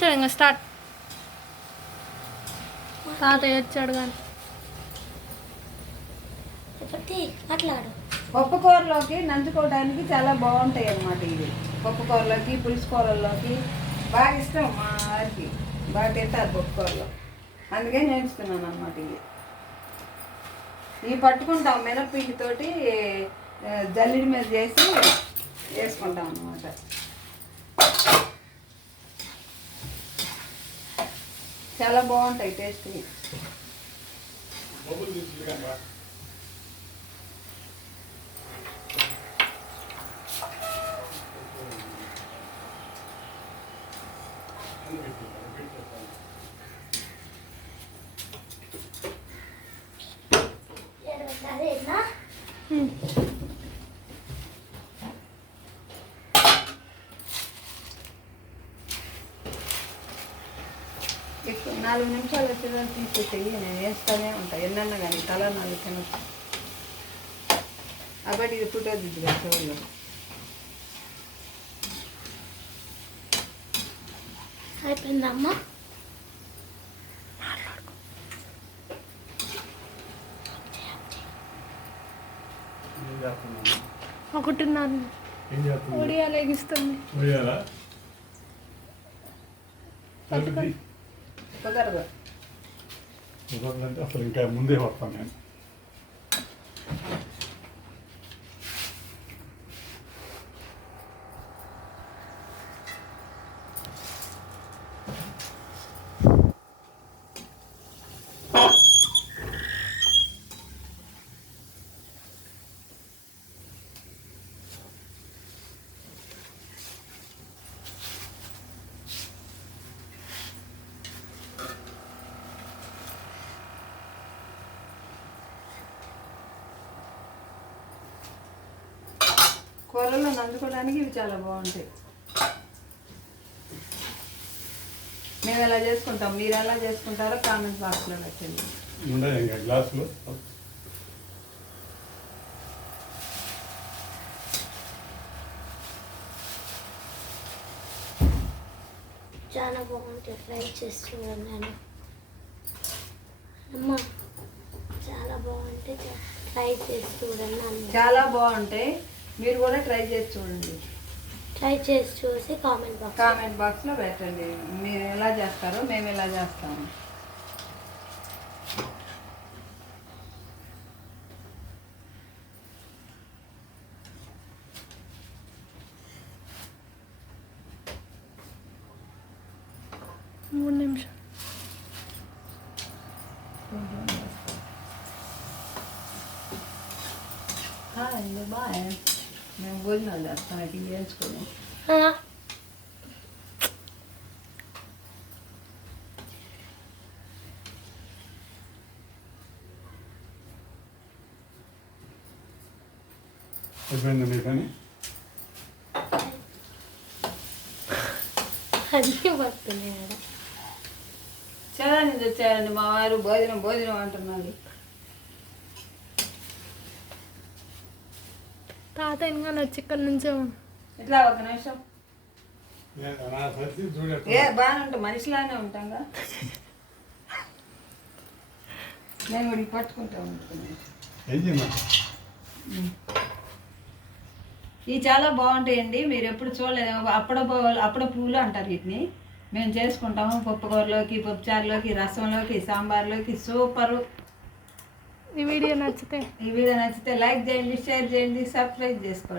తీసాడు ఇంకా స్టార్ట్. తాతయ్య వచ్చాడు కానీ. పప్పు కూరలోకి నంచుకోవడానికి చాలా బాగుంటాయి అన్నమాట ఇవి. పప్పు కూరలోకి పులుసు కూరల్లోకి. బాగా ఇష్టం మా వారికి. బాగా తింటారు పప్పు కూరలో. అందుకే నేర్చుకున్నాను అనమాట ఇవి. ఇవి పట్టుకుంటాం మినప్పిండితోటి జల్లిడి మీద చేసి వేసుకుంటాం అన్నమాట. చాలా బాగుంటాయి టేస్ట్ అదేనా? నాలుగు నిమిషాలు వచ్చేదాన్ని తీసుకొచ్చేయి నేను వేస్తూనే ఉంటాను ఎన్నన్నా కానీ తల నాలుగు తినొచ్చు అబ్బాయి ఇది ఫోటో దిద్దుగా చెవుల్లో అయిపోయిందమ్మా? ఏం చేస్తున్నాను ఒకటిన్నర ఏం చేస్తున్నాను ఒడియా లెగిస్తుంది పోయారా పట్టుకొని. కుదరదు కుదరదంటే అసలు ఇంకా ముందే వస్తాను నేను. కూరల్లో నందుకోవడానికి ఇవి చాలా బాగుంటాయి. మేము ఎలా చేసుకుంటాం? మీరు ఎలా చేసుకుంటారో కామెంట్ బాక్స్లో పెట్టండి. ఉండే ఇంకా గ్లాసులు. చాలా బాగుంటుంది ట్రై చేసి చూడండి నేను అమ్మ చాలా బాగుంటుంది ట్రై చేసి చూడండి అన్న చాలా బాగుంటాయి. మీరు కూడా ట్రై చేసి చూడండి. ట్రై చేసి చూసి కామెంట్ బాక్స్ కామెంట్ బాక్స్లో పెట్టండి. మీరు ఎలా చేస్తారో మేము ఎలా చేస్తాము. మూడు నిమిషాలు. హాయ్ బాయ్ మేము భోజనాలు చేస్తాం ఇట్లా చేయించుకోము అయిపోయింది మీ పని అన్నీ పడుతున్నాయి ఆడ చాలా నుంచి వచ్చారండి మా వారు భోజనం భోజనం అంటున్నారు తాతయ్య ఇంకా వచ్చి ఇక్కడ నుంచో? ఇట్లా ఒక నిమిషం. ఏ, బాగానే ఉంటాం మనిషిలానే ఉంటాంగా. నేను కూడా ఇవి పట్టుకుంటా ఇవి చాలా బాగుంటాయండి. మీరు ఎప్పుడు చూడలేదు. అప్పుడ అప్పుడ పువ్వులు అంటారు వీటిని. మేము చేసుకుంటాము. పప్పు కూరలోకి పప్పుచారులోకి రసంలోకి సాంబార్లోకి సూపరు. ఈ వీడియో నచ్చితే ఈ వీడియో నచ్చితే లైక్ చేయండి షేర్ చేయండి సబ్స్క్రైబ్ చేసుకోండి.